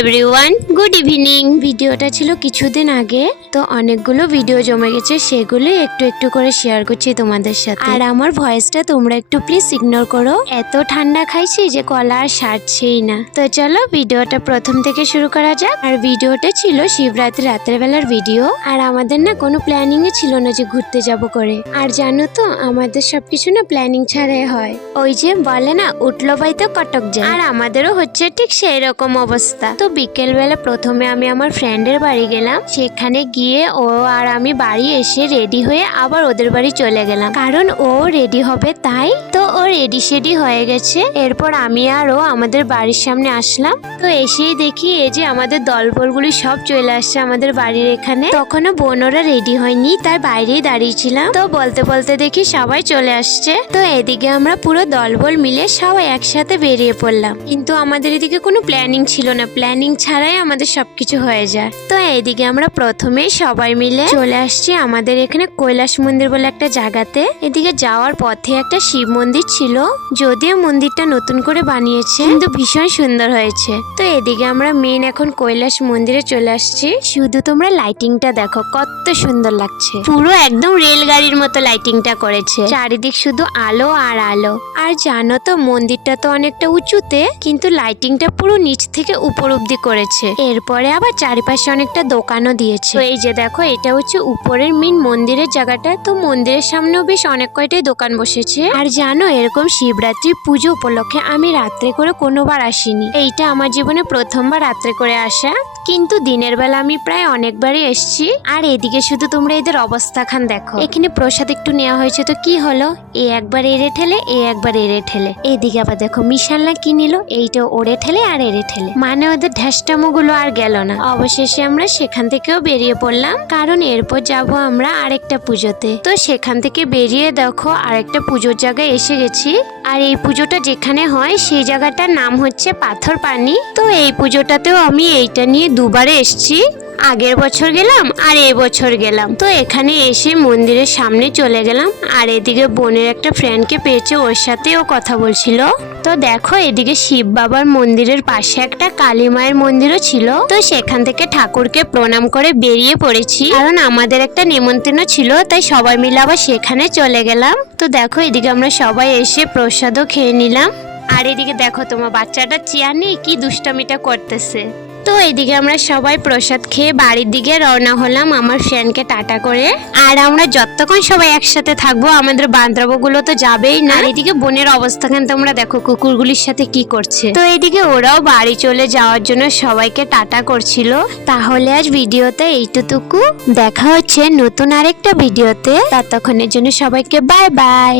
Everyone, good evening. ভিডিওটা ছিল কিছুদিন আগে, তো অনেকগুলো ভিডিও জমে গেছে, সেগুলো একটু একটু করে শেয়ার করছি তোমাদের সাথে। আর আমার ভয়েসটা তোমরা একটু প্লিজ ইগনোর করো, এত ঠান্ডা খাইছি যে গলা আর সারছেই না। তো চলো ভিডিওটা প্রথম থেকে শুরু করা যাক। আর ভিডিওটা ছিল শিবরাত্রি রাতের বেলার ভিডিও। আর আমাদের না কোনো প্ল্যানিং এ ছিল না যে ঘুরতে যাব করে। আর জানো তো আমাদের সবকিছু না প্ল্যানিং ছাড়াই হয়। ওই যে বলে না, উঠলো বাইতে কটক যায়। আর আমাদেরও হচ্ছে ঠিক সেই রকম অবস্থা। তো বিকেল বেলা প্রথমে আমি আমার ফ্রেন্ডের বাড়ি গেলাম, সেখানে গিয়ে ও আর আমি বাড়ি এসে রেডি হয়ে আবার ওদের বাড়ি চলে গেলাম, কারণ ও রেডি হবে তাই। তো ও রেডি শেডি হয়ে গেছে। এরপর আমি আর ও আমাদের বাড়ির সামনে আসলাম। তো এসেই দেখি এই যে আমাদের দলবলগুলি সব চলে আসছে আমাদের বাড়ির এখানে। তখনও বোনরা রেডি হয়নি, তাই বাইরেই দাঁড়িয়েছিলাম। তো বলতে বলতে দেখি সবাই চলে আসছে। তো এদিকে আমরা পুরো দলবল মিলে সবাই একসাথে বেরিয়ে পড়লাম। কিন্তু আমাদের এদিকে কোনো প্ল্যানিং ছিল না, প্ল্যানিং ছাড়াই আমাদের সবকিছু হয়ে যায়। তো এইদিকে আমরা প্রথমে সবাই মিলে চলে আসছি আমাদের এখানে কৈলাস মন্দির বলে একটা জায়গাতে। এদিকে যাওয়ার পথে একটা শিব মন্দির ছিল, যদিও মন্দিরটা নতুন করে বানিয়েছে, কিন্তু ভীষণ সুন্দর হয়েছে। তো এদিকে আমরা মেন এখন কৈলাস মন্দিরে চলে আসছি। শুধু তোমরা লাইটিংটা দেখো, কত সুন্দর লাগছে। পুরো একদম রেলগাড়ির মতো লাইটিংটা করেছে, চারিদিক শুধু আলো আর আলো। আর জানো তো মন্দিরটা তো অনেকটা উঁচুতে, কিন্তু লাইটিংটা পুরো নিচ থেকে উপর অব্দি করেছে। এরপরে আবার চারিপাশে অনেকটা দোকানও দিয়েছে। তো এই যে দেখো, এটা হচ্ছে উপরের মেন মন্দিরের জায়গাটা। তো মন্দিরের সামনেও বেশ অনেক কয়টাই দোকান বসেছে। আর জানো, এরকম শিবরাত্রি পুজো উপলক্ষে আমি রাত্রে করে কোনোবার আসিনি। এইটা আমার জীবনে প্রথমবার রাত্রে করে আসা, কিন্তু দিনের বেলা আমি প্রায় অনেকবারই এসছি। আর এদিকে শুধু তোমরা এদের অবস্থাখান দেখো। এখানে প্রসাদ একটু নেওয়া হয়েছে, তো কি হলো, এ একবার এড়ে ঠেলে, এ একবার এড়ে ঠেলে। এদিকে আবার দেখো মিশাল্লা কি নিল, এইটা ওড়ে ঠেলে আর এড়ে ঠেলে, মানে ওদের ঢ্যাসটামো গুলো আর গেল না। অবশেষে আমরা সেখান থেকেও বেরিয়ে পড়লাম, কারণ এরপর যাব আমরা আরেকটা পুজোতে। তো সেখান থেকে বেরিয়ে দেখো আরেকটা পুজোর জায়গায় এসে গেছি। আর এই পুজোটা যেখানে হয় সেই জায়গাটার নাম হচ্ছে পাথর পানি। তো এই পুজোটাতেও আমি এইটা নিয়ে দুবারে এসছি, আগের বছর গেলাম আর এই বছর গেলাম। তো এখানে এসে মন্দিরের সামনে চলে গেলাম। আর এদিকে বোনের একটা ফ্রেন্ডকে পেয়েছে, ওর সাথেও কথা বলছিল। তো দেখো এদিকে শিব বাবার মন্দিরের পাশে একটা কালী মায়ের মন্দিরও ছিল। তো সেখান থেকে ঠাকুরকে প্রণাম করে বেরিয়ে পড়েছি, কারণ আমাদের একটা নেমন্তন্ন ছিল, তাই সবাই মিলে আবার সেখানে চলে গেলাম। তো দেখো এদিকে আমরা সবাই এসে প্রসাদও খেয়ে নিলাম। আর এদিকে দেখো তোমার বাচ্চাটা চেয়ার নেই কি দুষ্টামিটা করতেছে। তো এইদিকে আমরা সবাই প্রসাদ খেয়ে বাড়ির দিকে রওনা হলাম আমার ফ্রেন্ডকে টাটা করে। আর আমরা যতক্ষণ সবাই একসাথে থাকবো আমাদের বান্ধবগুলো তো যাবেই না। এদিকে বোনের অবস্থাখান তোমরা দেখো কুকুরগুলির সাথে কি করছে। তো এইদিকে ওরাও বাড়ি চলে যাওয়ার জন্য সবাইকে টাটা করছিল। তাহলে আজ ভিডিওতে এইটুকু, দেখা হচ্ছে নতুন আরেকটা ভিডিওতে। ততক্ষণের জন্য সবাইকে বাই বাই।